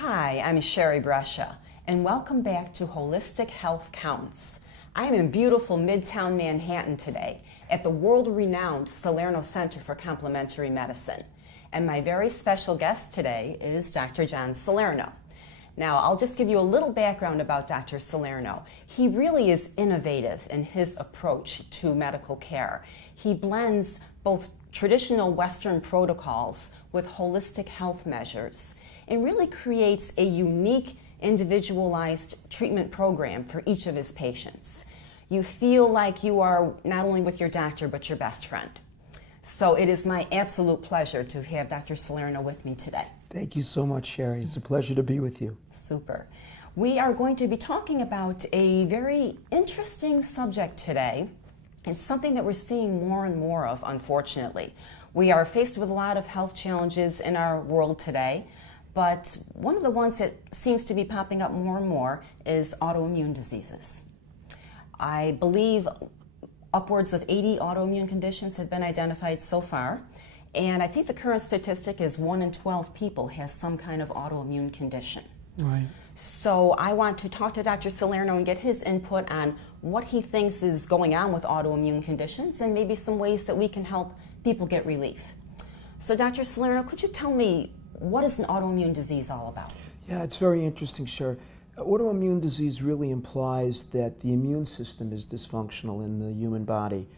Hi, I'm Sherry Brescia, and welcome back to Holistic Health Counts. I am in beautiful Midtown Manhattan today at the world-renowned Salerno Center for Complementary Medicine. And my very special guest today is Dr. John Salerno. Now, I'll just give you a little background about Dr. Salerno. He really is innovative in his approach to medical care. He blends both traditional Western protocols with holistic health measures and really creates a unique, individualized treatment program for each of his patients. You feel like you are not only with your doctor, but your best friend. So it is my absolute pleasure to have Dr. Salerno with me today. Thank you so much, Sherry. It's a pleasure to be with you. Super. We are going to be talking about a very interesting subject today, and something that we're seeing more and more of, unfortunately. We are faced with a lot of health challenges in our world today, but one of the ones that seems to be popping up more and more is autoimmune diseases. I believe upwards of 80 autoimmune conditions have been identified so far, and I think the current statistic is 1 in 12 people has some kind of autoimmune condition. Right. So I want to talk to Dr. Salerno and get his input on what he thinks is going on with autoimmune conditions and maybe some ways that we can help people get relief. So Dr. Salerno, could you tell me, what is an autoimmune disease all about? Yeah, it's very interesting, Sherry. Autoimmune disease really implies that the immune system is dysfunctional in the human body.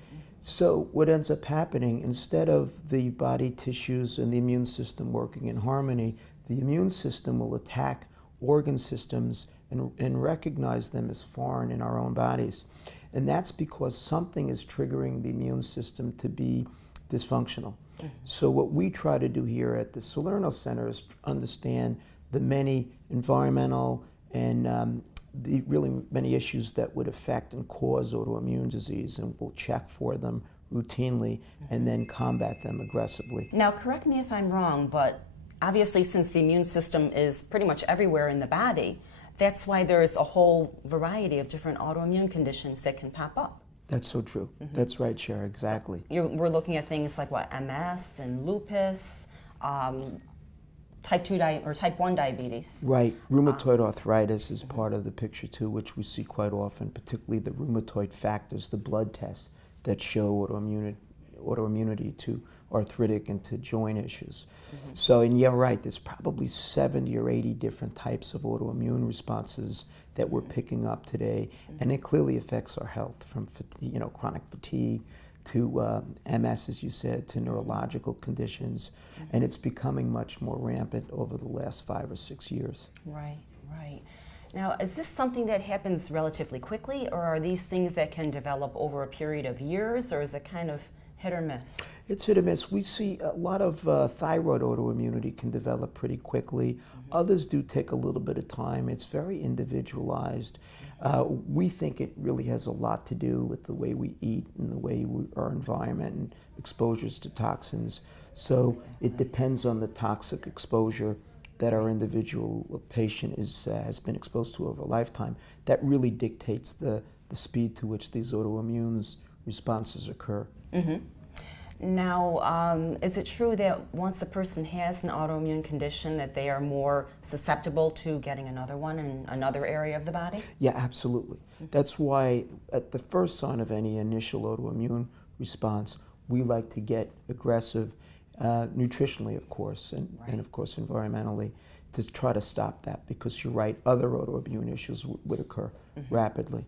So what ends up happening, instead of the body tissues and the immune system working in harmony, the immune system will attack organ systems and recognize them as foreign in our own bodies. And that's because something is triggering the immune system to be dysfunctional. So what we try to do here at the Salerno Center is understand the many environmental and the really many issues that would affect and cause autoimmune disease, and we'll check for them routinely and then combat them aggressively. Now, correct me if I'm wrong, but obviously since the immune system is pretty much everywhere in the body, that's why there's a whole variety of different autoimmune conditions that can pop up. That's so true. That's right, Cher, exactly. So we're looking at things like what, MS and lupus, type 1 diabetes. Right. Rheumatoid arthritis is part of the picture too, which we see quite often, particularly the rheumatoid factors, the blood tests that show autoimmunity to arthritic and to joint issues. So, and yeah, right, there's probably 70 or 80 different types of autoimmune responses that we're picking up today, and it clearly affects our health, from chronic fatigue to MS, as you said, to neurological conditions, and it's becoming much more rampant over the last 5 or 6 years. Right, right. Now, is this something that happens relatively quickly, or are these things that can develop over a period of years, or is it kind of hit or miss? It's hit or miss. We see a lot of thyroid autoimmunity can develop pretty quickly. Others do take a little bit of time. It's very individualized. We think it really has a lot to do with the way we eat and the way our environment and exposures to toxins. So it depends on the toxic exposure that our individual patient has been exposed to over a lifetime. That really dictates the speed to which these autoimmune responses occur. Now, is it true that once a person has an autoimmune condition that they are more susceptible to getting another one in another area of the body? Yeah, absolutely. That's why at the first sign of any initial autoimmune response, we like to get aggressive nutritionally, of course, and of course environmentally, to try to stop that, because you're right, other autoimmune issues would occur rapidly.